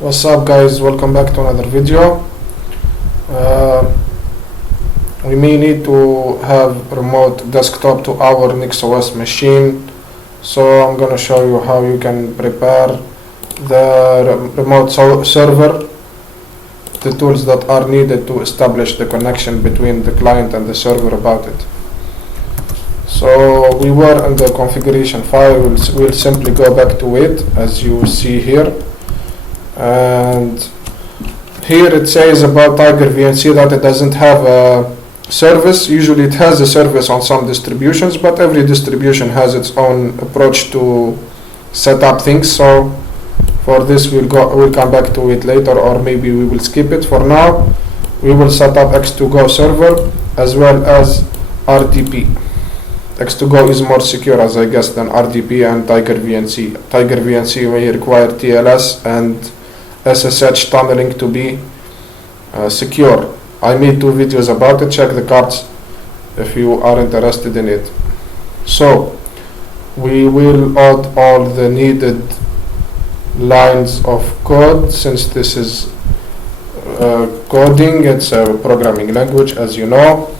What's up guys, welcome back to another video. We may need to have remote desktop to our nixOS machine, so I'm gonna show you how you can prepare the remote server, the tools that are needed to establish the connection between the client and the server about it. So we were in the configuration file. We'll simply go back to it as you see here. And here it says about Tiger VNC that it doesn't have a service. Usually it has a service on some distributions, but every distribution has its own approach to set up things. So for this we'll come back to it later, or maybe we will skip it. For now we will set up X2Go server as well as RDP. X2Go is more secure, as I guess, than RDP and Tiger VNC. Tiger VNC may require TLS and SSH tunneling to be secure. I made 2 videos about it. Check the cards if you are interested in it. So we will add all the needed lines of code. Since this is coding, it's a programming language, as you know.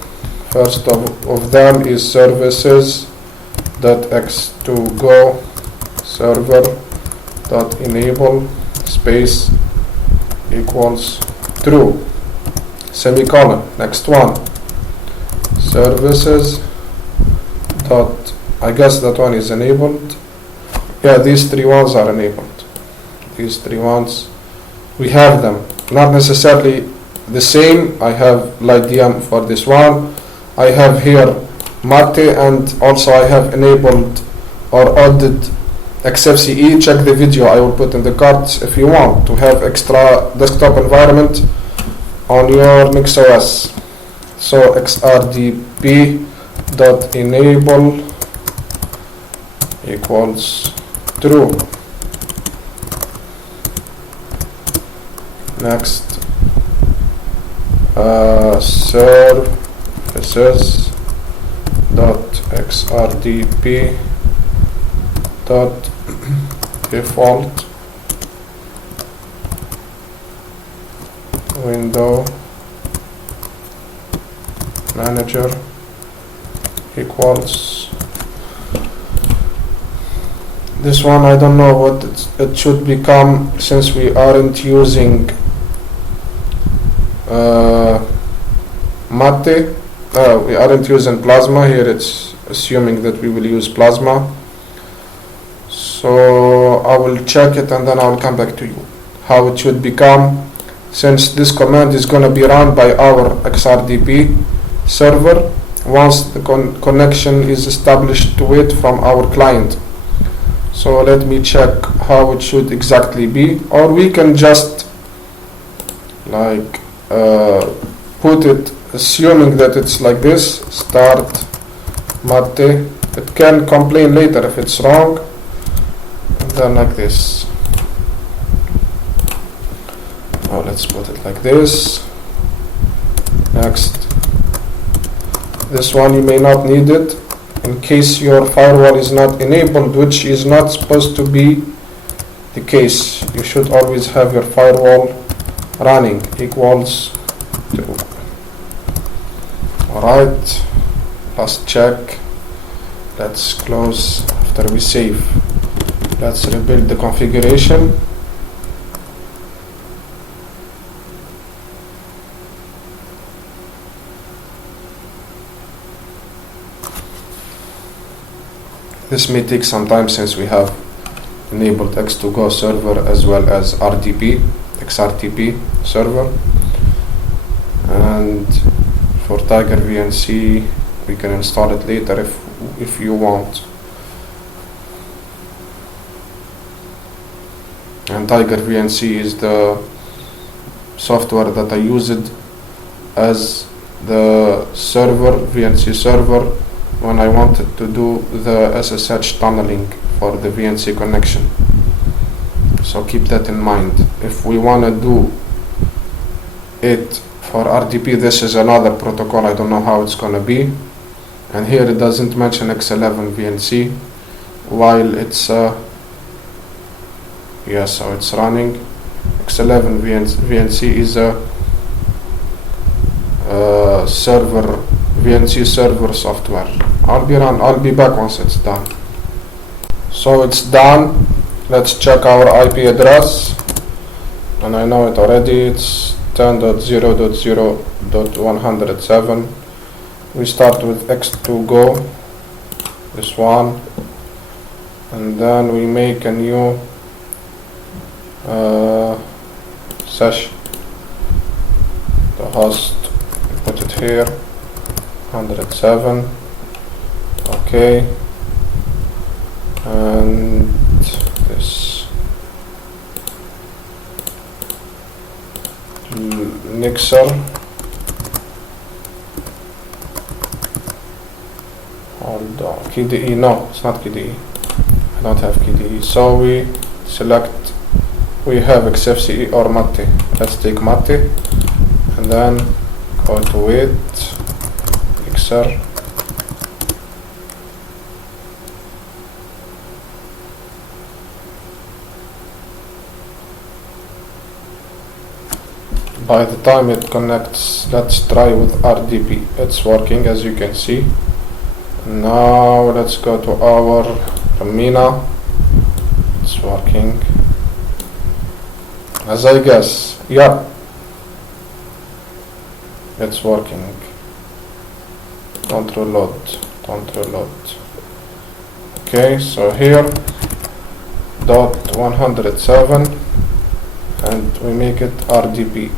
First of them is services.x2go server.enable space equals true, semicolon. Next one, services dot, I guess that one is enabled. Yeah, these 3 ones are enabled. These 3 ones, we have them, not necessarily the same. I have LightDM for this one. I have here Mate, and also I have enabled or added XFCE. Check the video I will put in the cards if you want to have extra desktop environment on your nixOS. So XRDP dot enable equals true. Next, services dot XRDP dot default window manager equals, this one I don't know what it should become, since we aren't using Mate. We aren't using Plasma here. It's assuming that we will use Plasma. So I will check it and then I will come back to you how it should become, since this command is going to be run by our XRDP server once the connection is established to it from our client. So let me check how it should exactly be, or we can just like put it assuming that it's like this, start Mate. It can complain later if it's wrong, and then like this. Now let's put it like this. Next, this one you may not need it in case your firewall is not enabled, which is not supposed to be the case. You should always have your firewall running, equals to. Alright, last check. Let's close after we save. Let's rebuild the configuration. This may take some time since we have enabled X2Go server as well as XRDP server. And for Tiger VNC we can install it later if you want. And Tiger VNC is the software that I used as the server, VNC server, when I wanted to do the SSH tunneling for the VNC connection. So keep that in mind. If we want to do it for RDP, this is another protocol. I don't know how it's going to be. And here it doesn't mention X11 VNC, while it's so it's running. X11 VNC is a server VNC server software. I'll be back once it's done. So it's done. Let's check our IP address, and I know it already. It's 10.0.0.107. We start with X2Go, this one, and then we make a new session. The host, put it here, 107. Okay, and this Nixer. Hold on, KDE, no, it's not KDE. I don't have KDE. So we select, we have XFCE or Mate. Let's take Mate, and then go to it, Mixer. By the time it connects, let's try with RDP. It's working, as you can see. Now let's go to our Ramina. It's working, as I guess. Yeah, it's working. Don't reload. Okay, so here .107, and we make it RDP.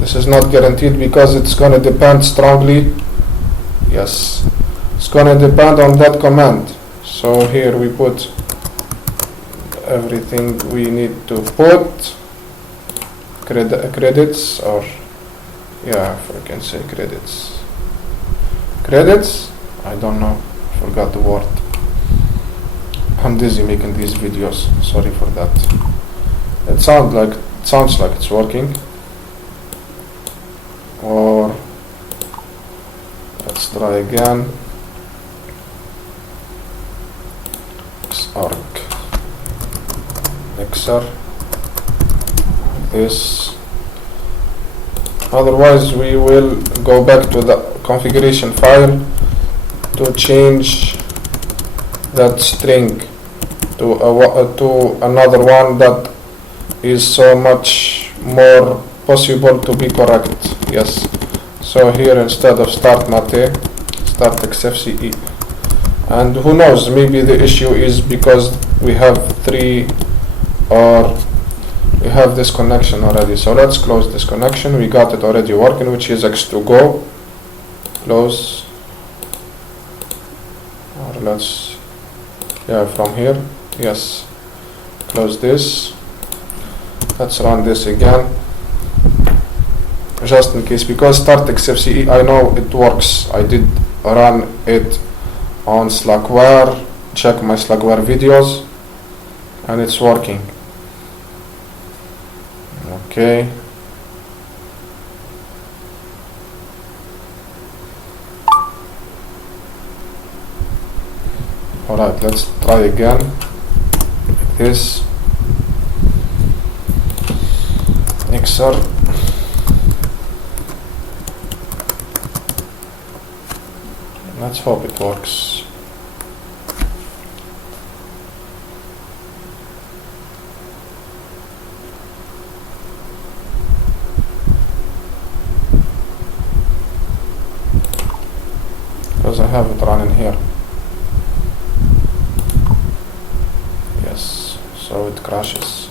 This is not guaranteed because it's gonna depend strongly. Yes, it's gonna depend on that command. So here we put everything we need to put. Credits, or yeah, if I can say credits. I don't know, forgot the word. I'm busy making these videos, sorry for that. It sounds like it's working. Or let's try again. Xarg Mixer, this. Otherwise we will go back to the configuration file to change that string to another one that is so much more possible to be correct. Yes, so here instead of start Mate, start XFCE. And who knows, maybe the issue is because we have we have this connection already. So let's close this connection. We got it already working, which is X2Go. Close, or let's, yeah, from here, yes, close this. Let's run this again, just in case, because start XFCE, I know it works. I did run it on Slackware, check my Slackware videos, and it's working. Okay. Alright, let's try again. Like this. Mixer. Let's hope it works. Because I have it running here. Yes, so it crashes.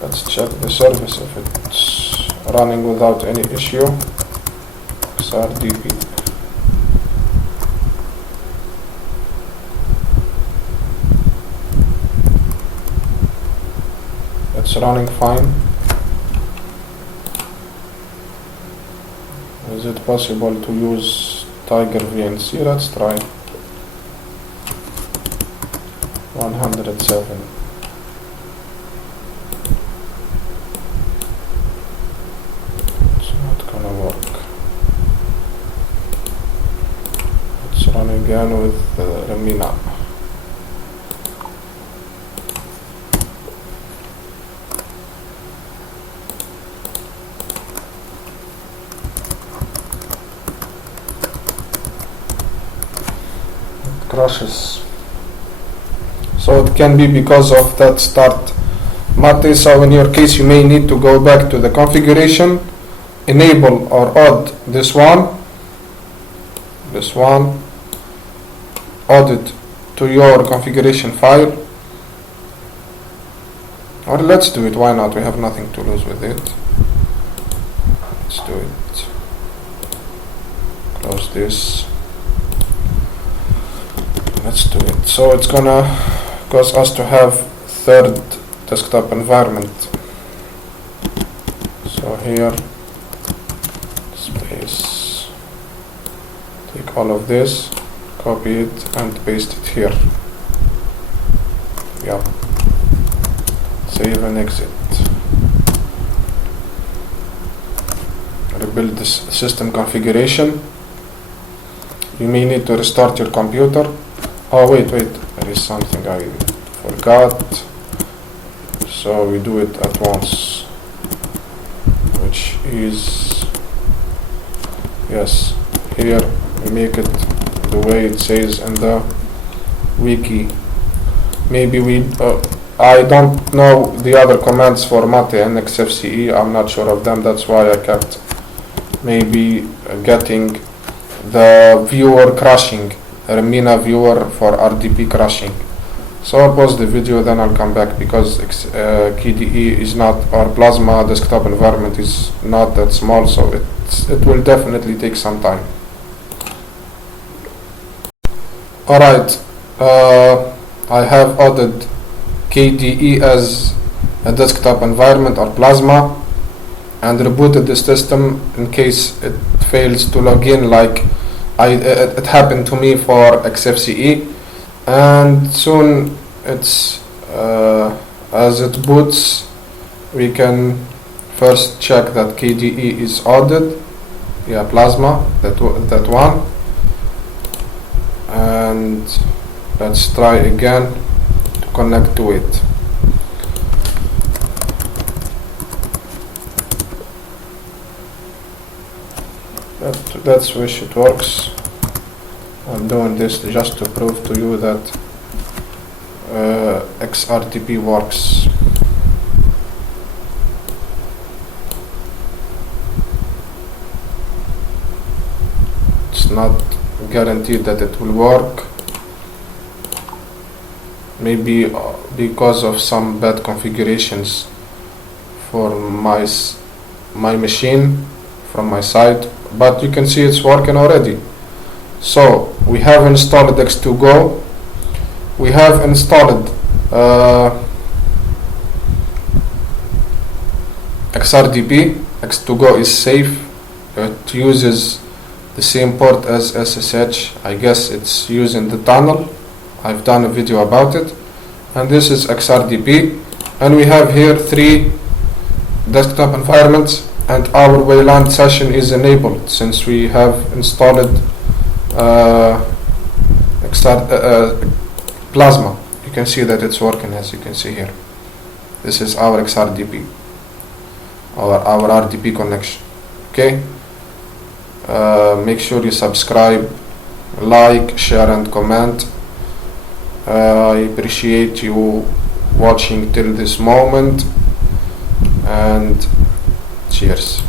Let's check the service if it's running without any issue. XRDP. It's running fine. Is it possible to use Tiger VNC? Let's try. 107. It's not gonna work. Let's run again with Ramina. crashes. So it can be because of that start Mate. So in your case you may need to go back to the configuration, enable or add this one, add it to your configuration file, or let's do it, why not, we have nothing to lose with it. Let's do it. Close this. Let's do it. So it's gonna cause us to have third desktop environment. So here, space, take all of this, copy it and paste it here. Yeah. Save and exit. Rebuild this system configuration. You may need to restart your computer. Oh wait, there is something I forgot. So we do it at once, which is, yes, here we make it the way it says in the wiki. Maybe I don't know the other commands for Mate and XFCE, I'm not sure of them, that's why I kept maybe getting the viewer crashing, Remina viewer for RDP crashing. So I'll pause the video, then I'll come back, because KDE is not, or Plasma desktop environment is not that small, so it will definitely take some time. Alright, I have added KDE as a desktop environment or Plasma and rebooted the system in case it fails to log in, like it happened to me for XFCE. And soon it's as it boots, we can first check that KDE is added. Yeah, Plasma, that one. And let's try again to connect to it. Let's wish it works. I'm doing this just to prove to you that XRDP works. It's not guaranteed that it will work. Maybe because of some bad configurations for my machine from my side, but you can see it's working already. So we have installed X2Go, we have installed XRDP. X2Go is safe, it uses the same port as SSH, I guess it's using the tunnel, I've done a video about it. And this is XRDP, and we have here 3 desktop environments, and our WLAN session is enabled since we have installed Plasma. You can see that it's working, as you can see here. This is our XRDP, our RDP connection. Okay, make sure you subscribe, like, share and comment. I appreciate you watching till this moment, and cheers.